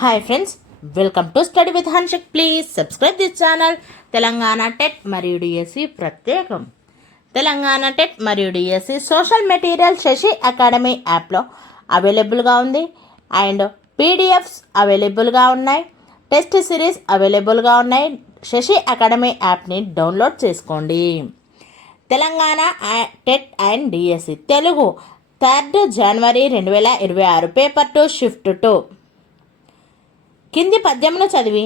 Hi friends, welcome to study with Hanshik. Please subscribe this channel. Telangana TET మరియు DSC ప్రత్యేకం. Telangana TET మరియు DSC social material Sasi academy యాప్లో అవైలబుల్గా ఉంది. అండ్ పీడిఎఫ్స్ అవైలబుల్గా ఉన్నాయి. టెస్ట్ సిరీస్ అవైలబుల్గా ఉన్నాయి. శశి అకాడమీ యాప్ని డౌన్లోడ్ చేసుకోండి. Telangana TET and DSC Telugu 3 January 2026 paper 2 shift 2 కింది పద్యమును చదివి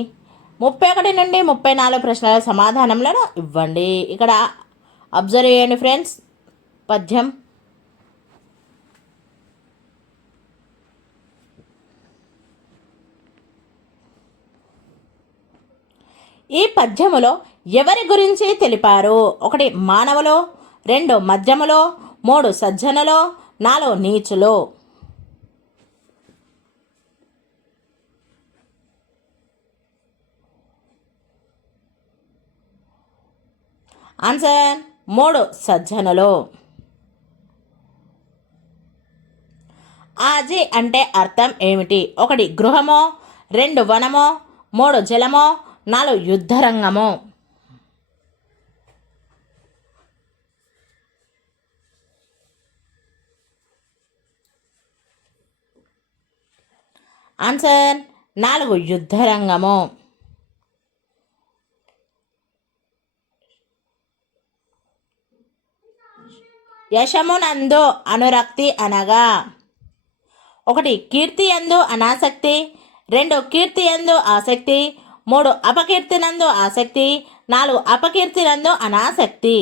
31 నుండి 34 ప్రశ్నల సమాధానములను ఇవ్వండి. ఇక్కడ అబ్జర్వ్ చేయండి ఫ్రెండ్స్. పద్యం: ఈ పద్యములో ఎవరి గురించి తెలిపారు? 1 మానవులో, 2 మధ్యములో, 3 సజ్జనులో, 4 నీచులో. ఆన్సర్ 3 సజ్జనులు. ఆజి అంటే అర్థం ఏమిటి? 1 గృహమో, 2 వనమో, 3 జలమో, 4 యుద్ధరంగము. ఆన్సర్ 4 యుద్ధరంగము. యశమునందు అనురక్తి అనగా 1 కీర్తి యందు అనాసక్తి, 2 కీర్తి యందు ఆసక్తి, 3 అపకీర్తి నందు ఆసక్తి, 4 అపకీర్తి నందు అనాసక్తి.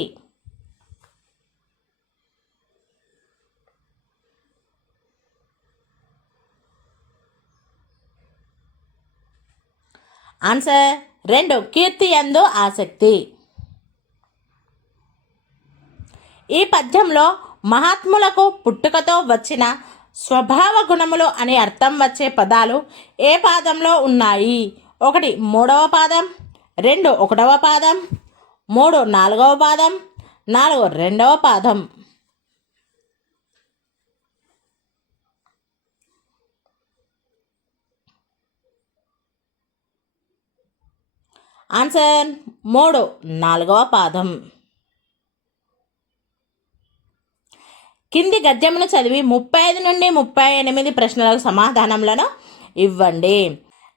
ఆన్సర్ 2 కీర్తి యందు ఆసక్తి. ఈ పద్యంలో మహాత్ములకు పుట్టుకతో వచ్చిన స్వభావ గుణములు అని అర్థం వచ్చే పదాలు ఏ పాదంలో ఉన్నాయి? 1 3వ పాదం, 2 1వ పాదం, 3 4వ పాదం, 4 2వ పాదం. ఆన్సర్ 3 4వ పాదం. కింది గద్యమును చదివి 35 నుండి 38 ప్రశ్నలకు సమాధానములను ఇవ్వండి.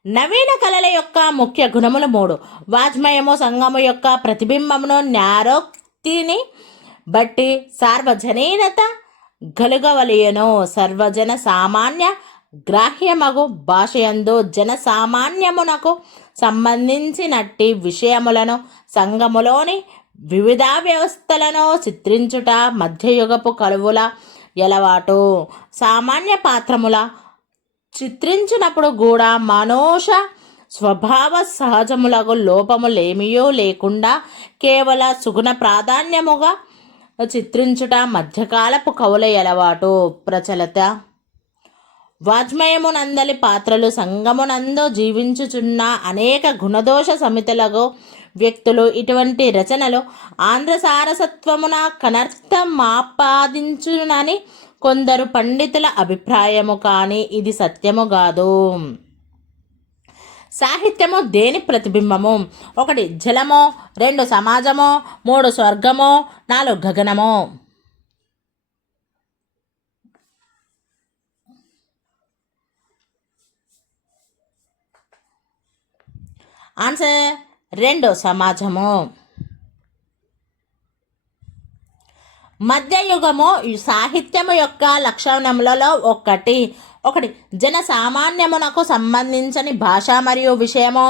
నవీన కళల యొక్క ముఖ్య గుణములు 3. వాజ్మయము సంగము యొక్క ప్రతిబింబమును న్యారోక్తిని బట్టి సార్వజనీనత గలుగవలయను. సర్వజన సామాన్య గ్రాహ్యమగు భాషయందు జన సామాన్యమునకు సంబంధించినట్టి విషయములను సంఘములోని వివిధ వ్యవస్థలను చిత్రించుట మధ్యయుగపు కలువుల ఎలవాటు. సామాన్య పాత్రముల చిత్రించినప్పుడు కూడా మనోష స్వభావ సహజములకు లోపములేమియో లేకుండా కేవల సుగుణ ప్రాధాన్యముగా చిత్రించుట మధ్యకాలపు కవుల ఎలవాటు ప్రచలిత. వాజ్మయమునందలి పాత్రలు సంగమునందు జీవించుచున్న అనేక గుణదోష సమితులకు వ్యక్తులు ఇటువంటి రచనలు ఆంధ్ర సారసత్వమున కనర్థమాపాదించునని కొందరు పండితుల అభిప్రాయము, కానీ ఇది సత్యము కాదు. సాహిత్యము దేని ప్రతిబింబము? 1 జలమో, 2 సమాజమో, 3 స్వర్గమో, 4 గగనమో. ఆన్సర్ 2 సమాజము. మధ్యయుగము సాహిత్యము యొక్క లక్షణములలో 1 జన సామాన్యమునకు సంబంధించని భాష మరియు విషయము,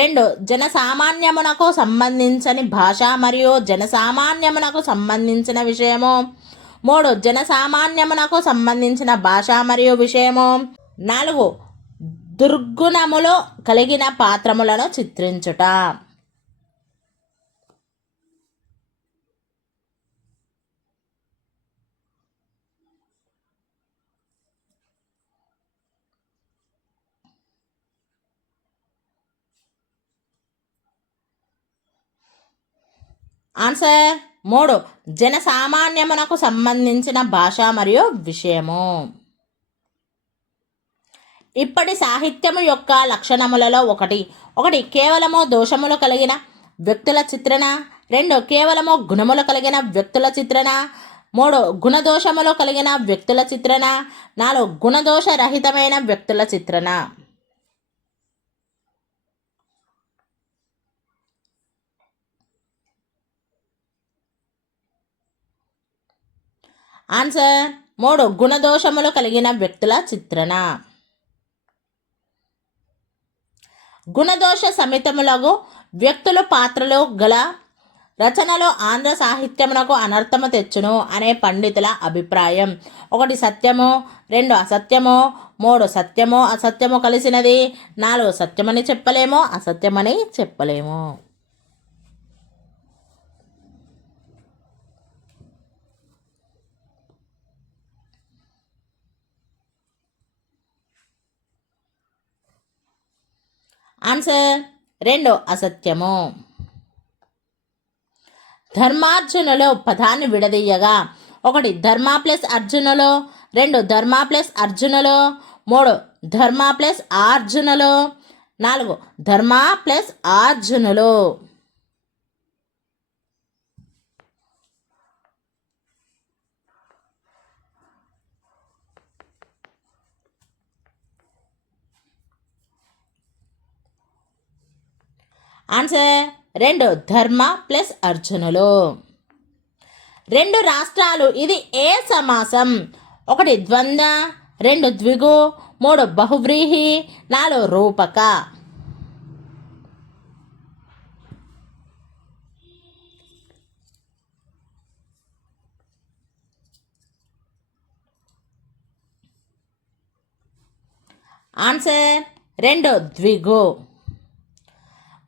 2 జన సామాన్యమునకు సంబంధించని భాష మరియు జనసామాన్యమునకు సంబంధించిన విషయము, 3 జన సామాన్యమునకు సంబంధించిన భాష మరియు విషయము, 4 దుర్గుణములు కలిగిన పాత్రములను చిత్రించుట. ఆన్సర్ 3 జన సామాన్యమునకు సంబంధించిన భాష మరియు విషయము. ఇప్పటి సాహిత్యము యొక్క లక్షణములలో ఒకటి కేవలము దోషములు కలిగిన వ్యక్తుల చిత్రణ, 2 కేవలము గుణములు కలిగిన వ్యక్తుల చిత్రణ, 3 గుణదోషములు కలిగిన వ్యక్తుల చిత్రణ, 4 గుణదోష రహితమైన వ్యక్తుల చిత్రణ. ఆన్సర్ 3 గుణదోషములు కలిగిన వ్యక్తుల చిత్రణ. గుణదోష సమితములకు వ్యక్తుల పాత్రలు గల రచనలో ఆంధ్ర సాహిత్యమునకు అనర్థము తెచ్చును అనే పండితుల అభిప్రాయం. 1 సత్యము, 2 అసత్యము, 3 సత్యము అసత్యము కలిసినది, 4 సత్యమని చెప్పలేము, అసత్యమని చెప్పలేము. ఆన్సర్ 2 అసత్యము. ధర్మార్జునులు పదాన్ని విడదీయగా 1 ధర్మ ప్లస్ అర్జునులు, 2 ధర్మ ప్లస్ అర్జునులు, 3 ధర్మ ప్లస్ ఆర్జునులు, 4 ధర్మ ప్లస్ ఆర్జునులు. ఆన్సర్ 2 ధర్మ ప్లస్ అర్జునులు. 2 రాష్ట్రాలు ఇది ఏ సమాసం? 1 ద్వంద్వ, 2 ద్విగు, 3 బహువ్రీహి, 4 రూపక. ఆన్సర్ 2 ద్విగు.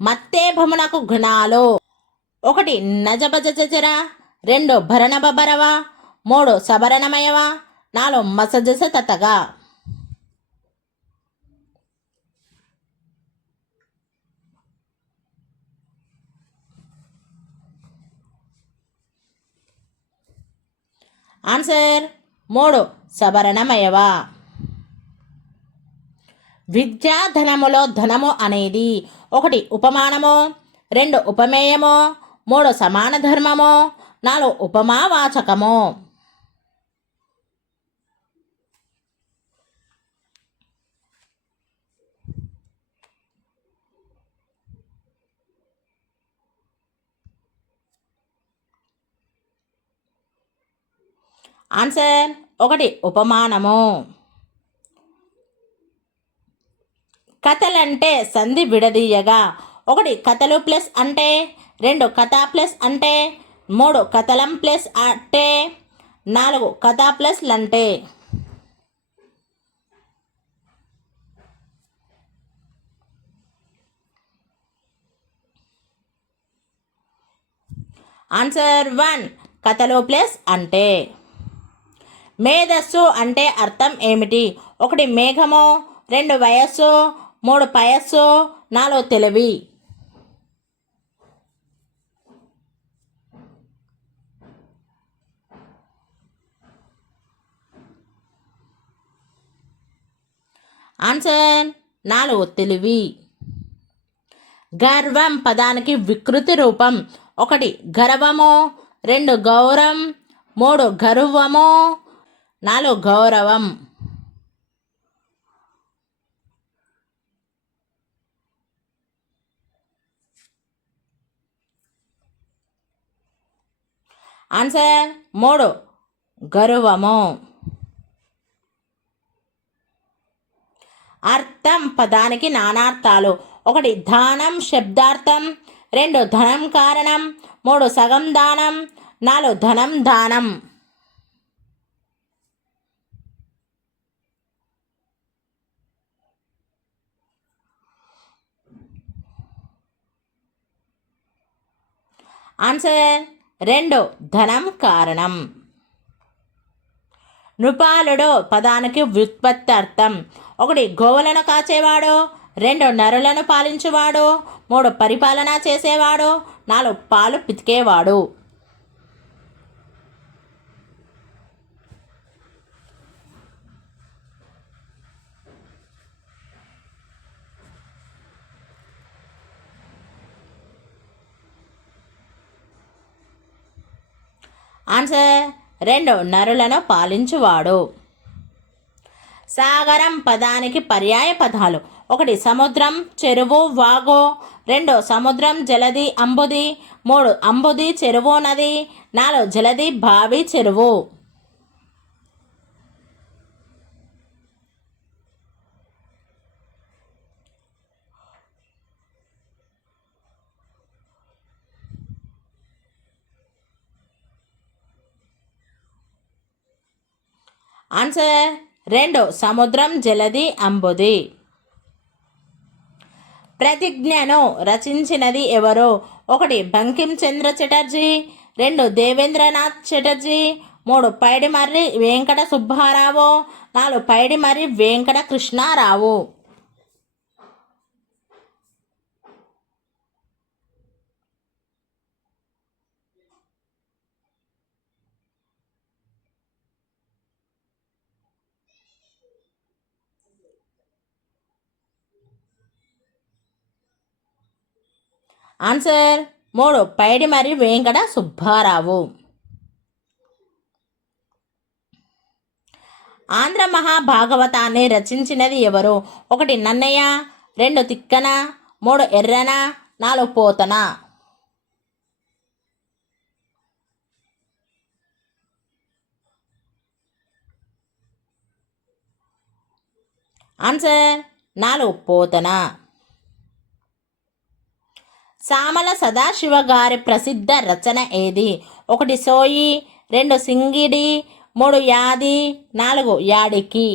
మత్తేభమునకు గుణాలు 1 నజబజజర, 2 భరణబరవ, 3 సబరణమయవ, 4 మసజస తతగా. ఆన్సర్ 3 సబరణమయవ. విద్యాధనములో ధనము అనేది 1 ఉపమానము, 2 ఉపమేయము, 3 సమాన ధర్మము, 4 ఉపమావాచకము. ఆన్సర్ 1 ఉపమానము. కథలంటే సంధి విడదీయగా 1 కథలు ప్లస్ అంటే, 2 కథ ప్లస్ అంటే, 3 కథలం ప్లస్ అంటే, 4 కథ ప్లస్ లంటే. ఆన్సర్ 1 కథలు ప్లస్ అంటే. మేధస్సు అంటే అర్థం ఏమిటి? 1 మేఘము, 2 వయస్సు, 3 పయస్సు, 4 తెలివి. ఆన్సర్ 4 తెలివి. గర్వం పదానికి వికృతి రూపం 1 గర్వము, 2 గౌరవం, 3 గర్వము, 4 గౌరవం. ఆన్సర్ 3 గర్వము. అర్థం పదానికి నానార్థాలు 1 దానం శబ్దార్థం, 2 ధనం కారణం, 3 సగం దానం, 4 ధనం దానం. ఆన్సర్ 2 ధనం కారణం. నృపాలుడు పదానికి వ్యుత్పత్తి అర్థం 1 గోవులను కాచేవాడు, 2 నరులను పాలించువాడు, 3 పరిపాలన చేసేవాడు, 4 పాలు పితికేవాడు. ఆన్సర్ 2 నరులను పాలించువాడు. సాగరం పదానికి పర్యాయ పదాలు: 1 సముద్రం, చెరువు, వాగు. 2 సముద్రం, జలది, అంబుది. 3 అంబుది, చెరువు, నది. 4 జలది, బావి, చెరువు. ఆన్సర్ 2 సముద్రం, జలది, అంబుది. ప్రతిజ్ఞను రచించినది ఎవరు? 1 బంకిం చంద్ర చటర్జీ. 2 దేవేంద్రనాథ్ చటర్జీ. 3 పైడిమర్రి వెంకట సుబ్బారావు. 4 పైడిమర్రి వెంకట కృష్ణారావు. ఆన్సర్ 3 పైడిమర్రి వెంకట సుబ్బారావు. ఆంధ్ర మహాభాగవతాన్ని రచించినది ఎవరు? 1 నన్నయ్య. 2 తిక్కన. 3 ఎర్రన. 4 పోతన. ఆన్సర్ 4 పోతన. సామల సదాశివ గారి ప్రసిద్ధ రచన ఏది? 1 సోయి. 2 సింగిడి. 3 యాది. 4 యాడికి.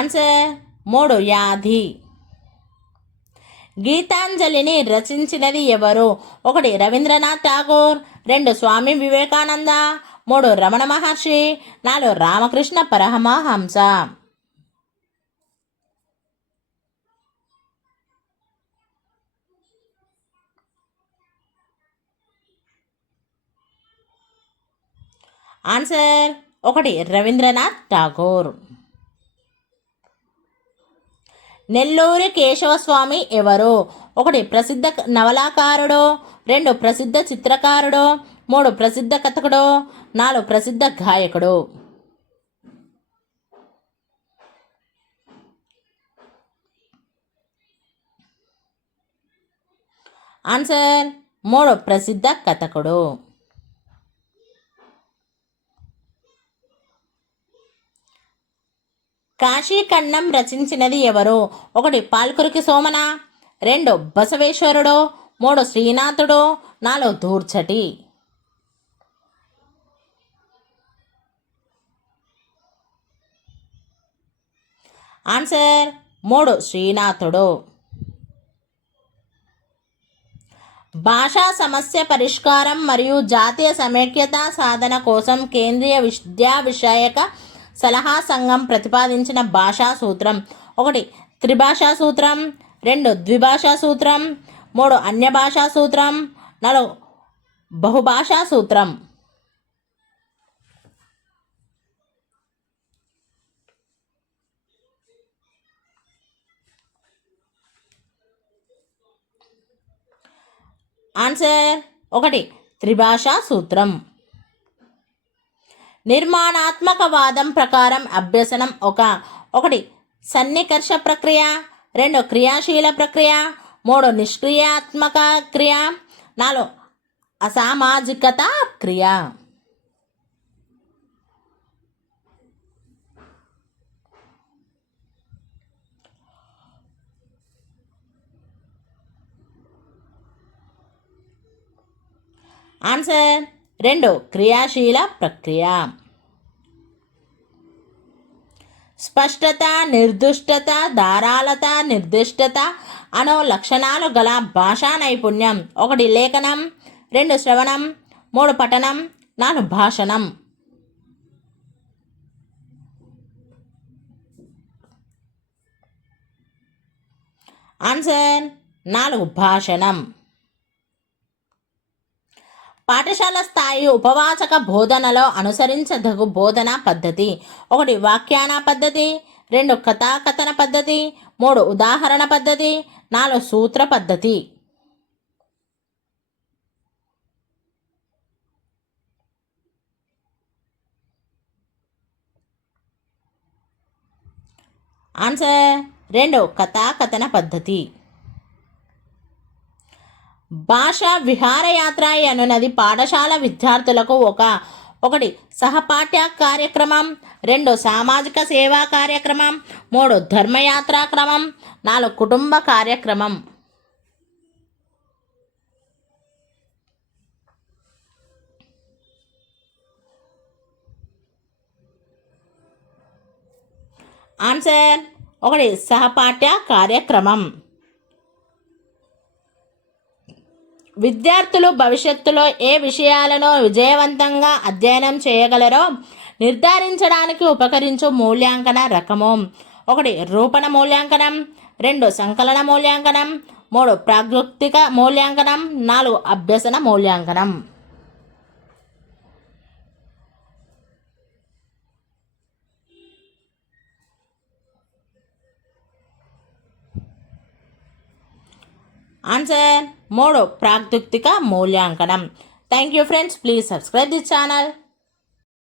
ఆన్సర్ 3 యాది. గీతాంజలిని రచించినది ఎవరు? 1 రవీంద్రనాథ్ ఠాగూర్. 2 స్వామి వివేకానంద. 3 రమణ మహర్షి. 4 రామకృష్ణ పరమహంస. ఆన్సర్ 1 రవీంద్రనాథ్ ఠాగూర్. నెల్లూరి కేశవస్వామి ఎవరు? 1 ప్రసిద్ధ నవలాకారుడు. 2 ప్రసిద్ధ చిత్రకారుడు. 3 ప్రసిద్ధ కథకుడు. 4 ప్రసిద్ధ గాయకుడు. ఆన్సర్ 3 ప్రసిద్ధ కథకుడు. కాశీఖండం రచించినది ఎవరు? 1 పాల్కురికి సోమన. 2 బసవేశ్వరుడు. 3 శ్రీనాథుడు. 4 దూర్చటి. ఆన్సర్ 3 శ్రీనాథుడు. భాషా సమస్య పరిష్కారం మరియు జాతీయ సమైక్యత సాధన కోసం కేంద్రీయ విద్యా విషయక సలహా సంఘం ప్రతిపాదించిన భాషా సూత్రం: 1 త్రిభాషా సూత్రం. 2 ద్విభాషా సూత్రం. 3 అన్యభాషా సూత్రం. 4 బహుభాషా సూత్రం. ఆన్సర్ 1 త్రిభాషా సూత్రం. నిర్మాణాత్మక వాదం ప్రకారం అభ్యసనం 1 సన్నికర్ష ప్రక్రియ. 2 క్రియాశీల ప్రక్రియ. 3 నిష్క్రియాత్మక క్రియ. 4 అసామాజికత క్రియ. ఆన్సర్ 2 క్రియాశీల ప్రక్రియ. స్పష్టత, నిర్దుష్టత, ధారాళత, నిర్దిష్టత అనో లక్షణాలు గల భాషా నైపుణ్యం: 1 లేఖనం. 2 శ్రవణం. 3 పఠనం. 4 భాషణం. ఆన్సర్ 4 భాషణం. పాఠశాల స్థాయి ఉపవాచక బోధనలో అనుసరించదగు బోధనా పద్ధతి: 1 వ్యాఖ్యాన పద్ధతి, 2 కథాకథన పద్ధతి, 3 ఉదాహరణ పద్ధతి, 4 సూత్ర పద్ధతి. ఆన్సర్ 2 కథాకథన పద్ధతి. భాషా విహారయాత్ర అనున్నది పాఠశాల విద్యార్థులకు 1 సహపాఠ్య కార్యక్రమం, 2 సామాజిక సేవా కార్యక్రమం, 3 ధర్మయాత్రా క్రమం, 4 కుటుంబ కార్యక్రమం. ఆన్సర్ 1 సహపాఠ్య కార్యక్రమం. విద్యార్థులు భవిష్యత్తులో ఏ విషయాలను విజయవంతంగా అధ్యయనం చేయగలరో నిర్ధారించడానికి ఉపకరించు మూల్యాంకన రకము: 1 రూపణ మూల్యాంకనం, 2 సంకలన మూల్యాంకనం, 3 ప్రాగ్యుక్తిక మూల్యాంకనం, 4 అభ్యసన మూల్యాంకనం. ఆన్సర్ 3 ప్రాగ్యుక్తిక మూల్యాంకనం. Thank you friends, please subscribe this channel.